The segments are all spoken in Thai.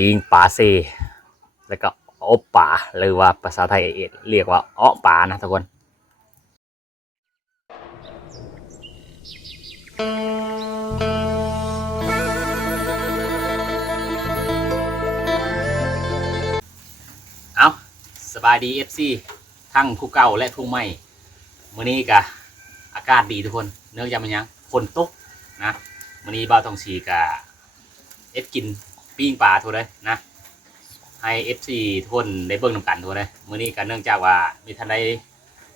ปิงปลาเซ แล้วก็อบปลาหรือว่าภาษาไทยเรียกว่าอ้อปลานะทุกคนเอาสบายดี FC ทั้งผู้เก่าและผู้ใหม่มื้อนี้กะอากาศดีทุกคนเนื่องจากมันยังฝนตกนะมื้อนี้บ่าวต้องสีกะเอฟกิน ปิ้งปลาทุกเลยนะ ให้เอฟซีทุนได้เบิ้งนำกันทุกเลยมื้อนี้ก็เนื่องจากว่ามีท่านได้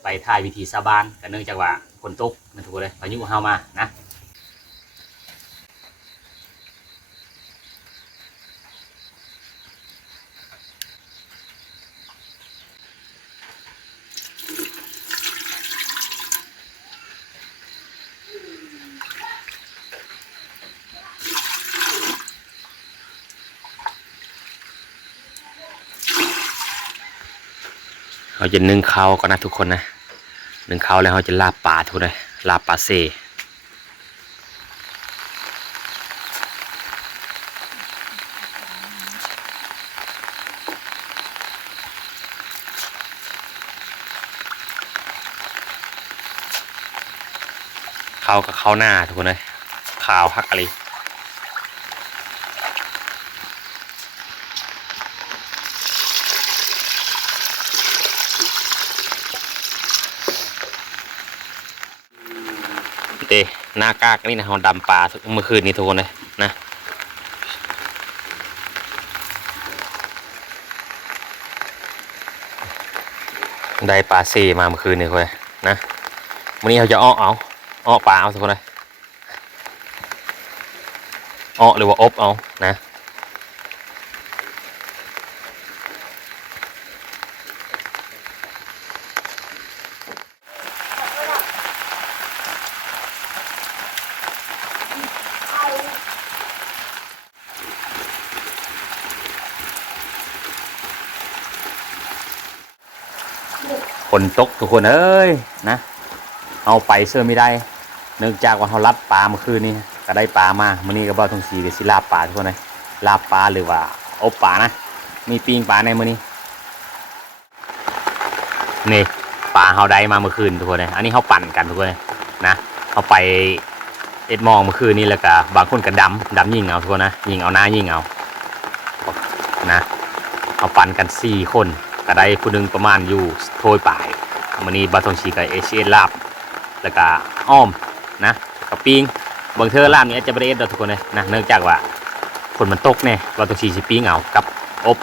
ไปถ่ายวิธีสาบานก็เนื่องจากว่าฝนตกนะทุกเลยพายุเฮามานะ เราจะนึ่งข้าวก่อนนะทุกคนนะนึ่งข้าวแล้วเราจะลาบปลาทุกคนเลยลาบปลาเซข้าวกับข้าวหน้าทุกคนเลยข้าวฮักกะลีเต หน้ากากนี่นะเราดำปลาเมื่อคืนนี้ทุกคนเลยนะได้ปลาซีมาเมื่อคืนนี้ทุกคนนะวันนี้เราจะอ้อเอาอ้อปลาเอาทุกคนเลยอ้อหรือว่าอบเอานะ ฝนตกทุกคนเอ้ยนะเอาไปเสื้อไม่ได้ เนื่องจากว่าเขารัดปลาเมื่อคืนนี้ก็ได้ปลามามื่อนี้ก็บ่าวทงสีกับสิลาบปลาทุกคนเลยลาบปลาหรือว่าอบปลานะ มีปิ้งปลาในมื้อนี้นี่ปลาเขาได้มาเมื่อคืนทุกคนเลยอันนี้เขาปั่นกันทุกคนเลยนะเขาไปเอ็ดมองเมื่อคืนนี้แล้วก็บางคนก็ดำดำยิงเอาทุกคนนะยิงเอาหน้ายิงเอานะเขาปั่นกันสี่คน กระไดผู้หนึ่งประมาณอยู่โทยป่ายมันนี้บาทองชีกับเอเชียลาบแล้วก็อ้อมนะกับปิ้งบางเธอลาบนี้จะไม่ได้เอ็ดทุกคนเลยนะเนื่องจากว่าคนมันตกเนี่ยบาทองชีสิปิ้งเอากับอบ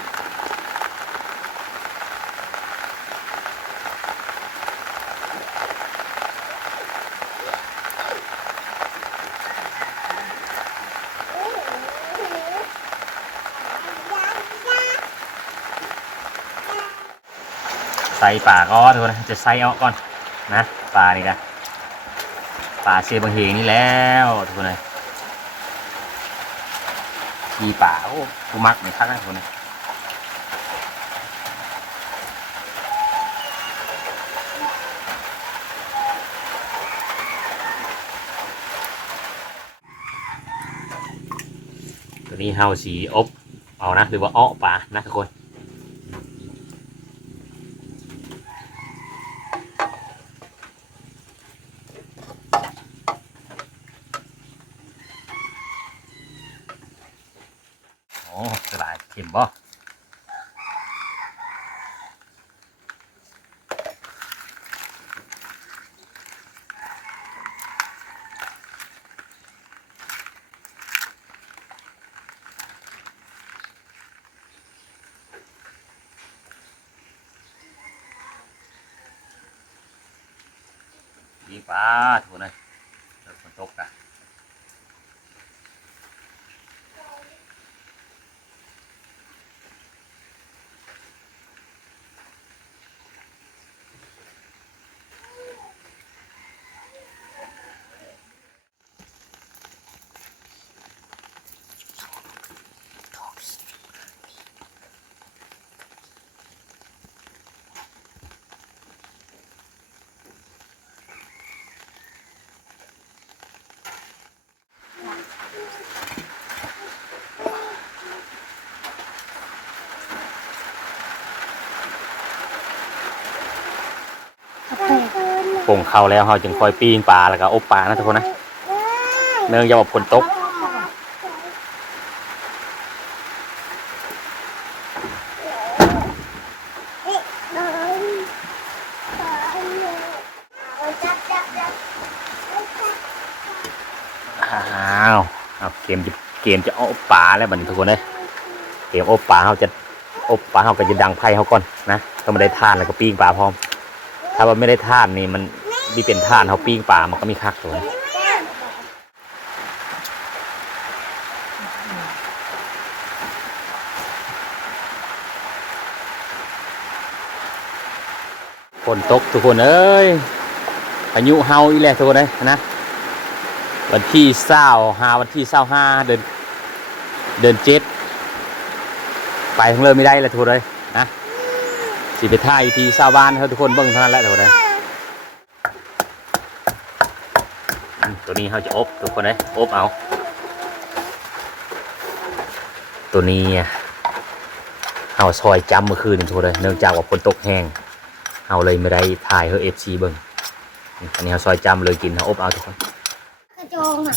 ใส่ปลาก็ทุกคนะจะใส่เอาก่อนนะปลานี่กันปลาเสียบางเฮงนี่แล้วทุกคนเลยขี่ปลาโอ้กูมักเหมือนคักนะทุกคนเลยตัวนี้เฮาสีอบเอานะหรือว่าอ้อปลานะทุกคน โอ้สลายเข็ม บ่ งเข้าแล้วเราจึงคอยปีนปลาแล้วก็อบปลานะทุกคนนะเนื่องจากว่าฝนตกอ้าวเอาเกมจะเกมจะอบปลาแล้วบันทุกคนเลยเกมอบปลาเขาจะอบปลาเขาก็จะดังไพ่เขาก่อนนะต้องไม่ได้ท่านแล้วก็ปิ้งปลาพร้อม ถ้าว่าไม่ได้ท่านนี่มัน มีเป็นท่านเขาปิ้งปลามันก็มีคักตัวฝนตกทุกคนเอ้ยพายุเฮาอีแหละทุกคนเลยนะ วันที่เศร้าหาวันที่เศร้าห้าเดือนเดือนเจ็ดไปทั้งเริ่มไม่ได้แล้วทุกคนเลยนะสิไปท่ายที่เศร้าบ้านเขาทุกคนเบิ่งเท่านั้นแหละทุกคนเลยอืม ตัวนี้เขาจะอบทุกคนเลยอบเอา ตัวนี้อะเขาซอยจำเมื่อคืนนี่ทุกคนเลยเนื่องจากว่าฝนตกแห้งเขาเลยไม่ได้ถ่ายเฮอเอฟซีเบิ่งอันนี้เขาซอยจำเลยกินเขาอบเอาทุกคนกระโจงอะ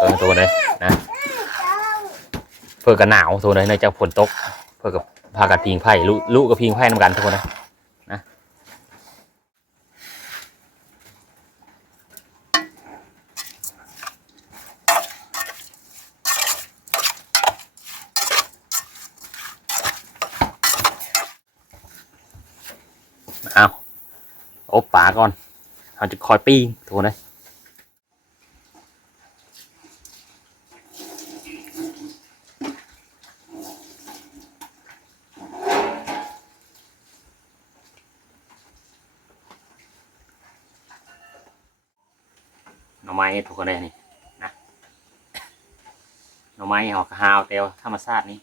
เออตัวเลยนะเพื่อกันหนาวตัวเลยในจากฝนตก เพื่อกับพากันพิงไผ่ลูลูกกับพิงไผ่นำกันทุกคนนะนะเอา อบป่าก่อนเราจะคอยปิ้งทุกคนนะหน่อไม้ถูกกันเลยนี่นะหน่อไม้หอกฮาวเตียวธรรมชาตินี้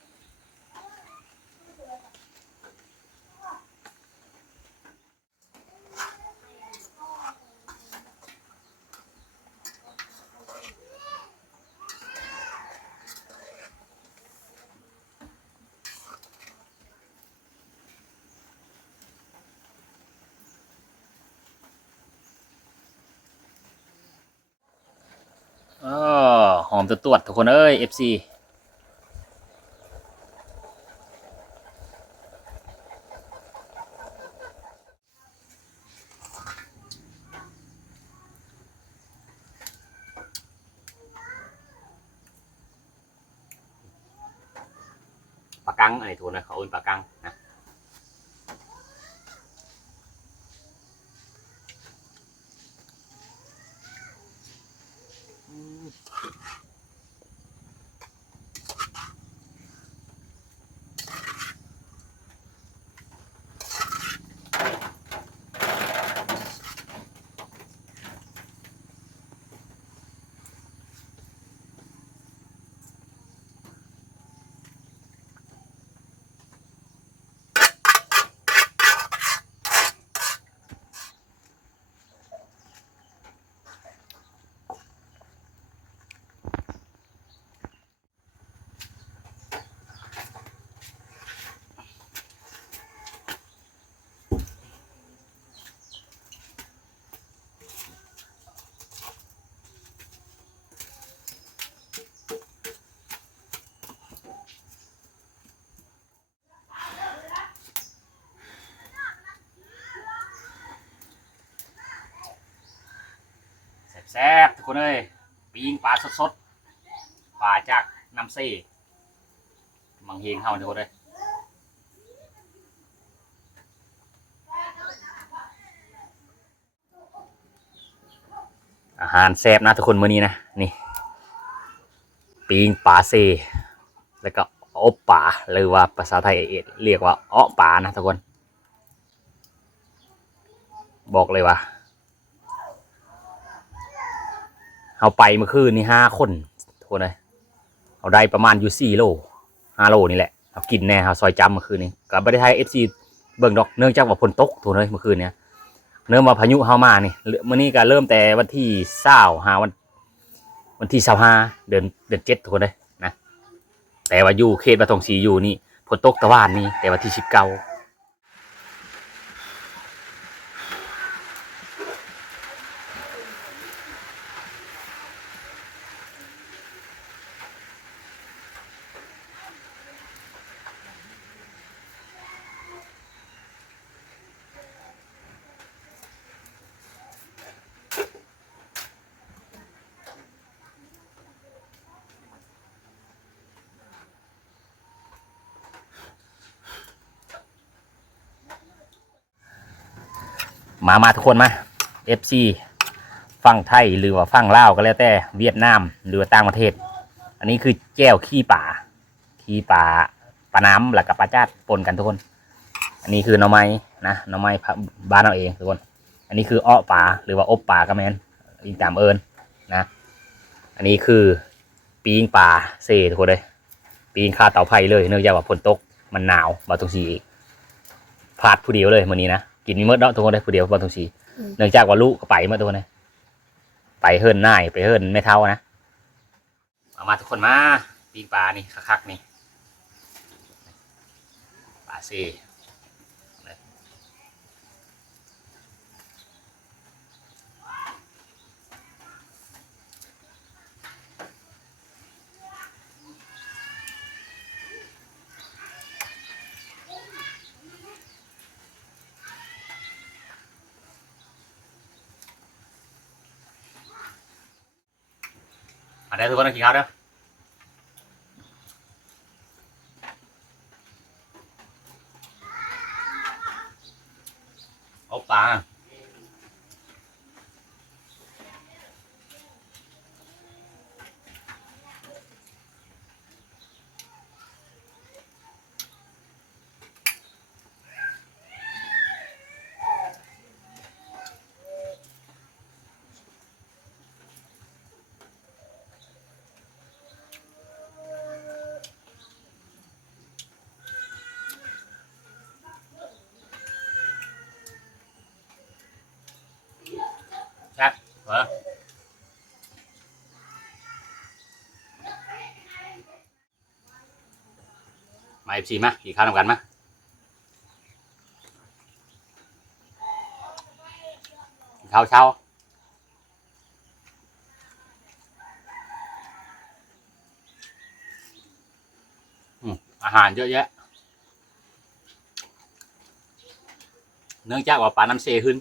เอ อหอมตัวตรวจทุกคนเอ้ย FC ปลากังอะไรทุกคนนะเขาเอิ้นปลากัง แซ่บทุกคนเอ้ยปิ้งปลาสดๆปลาจากน้ำซีมังเฮงเฮาทุกคนเลยอาหารแซ่บนะทุกคนมื้อนี้นะนี่ปิ้งปลาเซแล้วก็อบปลาหรือว่าภาษาไทยเรียกว่าอ้อปลานะทุกคน บอกเลยว่า เอาไปเมื่อคืนนี่ห้าคนโทุกคนเลยเอาได้ประมาณอยู่สี่โลห้าโลนี่แหละเอากินแน่เอาซอยจำเมื่อคืนนี้กับไม่ได้ไทยเอฟซีเบิ่งดอกเนื่องจากว่าฝนตกโทุกคนเลยเมื่อคืนเนี้ยเนื่องมาพายุเข้ามานี่เมื่อนี้ก็เริ่มแต่วันที่เศร้าหาวัน วันที่เศร้าห้าเดือนเดือนเจ็ดโทุกคนเลยนะแต่ว่าอยู่เขตปฐมศรีอยู่นี่ฝนตกตะวันนี่แต่วันที่สิบเก้า มามาทุกคนมา FC ฟังไทยหรือว่าฟังลาวก็แล้วแต่เวียดนามหรือว่าต่างประเทศ อันนี้คือแก้วขี้ป่า ขี้ป่าปลาน้ำแล้วกับปลาจาดปนกันทุกคน อันนี้คือหน่อไม้นะหน่อไม้บ้านเราเองทุกคน อันนี้คืออ้อป่าหรือว่าอบป่ากระแมนอีกตามเอิญนะ อันนี้คือปีงป่าเซทุกคนเลยปีงข้าเตาไผ่เลยเนื่องจากว่าฝนตกมันหนาวบาตรงสีพลาดผู้เดียวเลยมื้อนี้นะ กินมีเมื่อเนาะทุกคนเลยผู้เดียวบาตรงสีอืมเนื่องจากว่าลูกก็ไปเมื่อทุกคนเลยไปเฮิรนน่ายไปเฮิรนไม่เท่านะเอามาทุกคนมาปีงปลานี่คักๆนี่ปลาเซ มาได้ทุกคนกินข้าวเด้อเอาปลา แซ่บเหรอมาเอฟซีมากินข้าวนำกันมากินข้าวเช้าอืมอาหารเยอะแยะ เนื่องจากว่าปลาน้ำเซขึ้น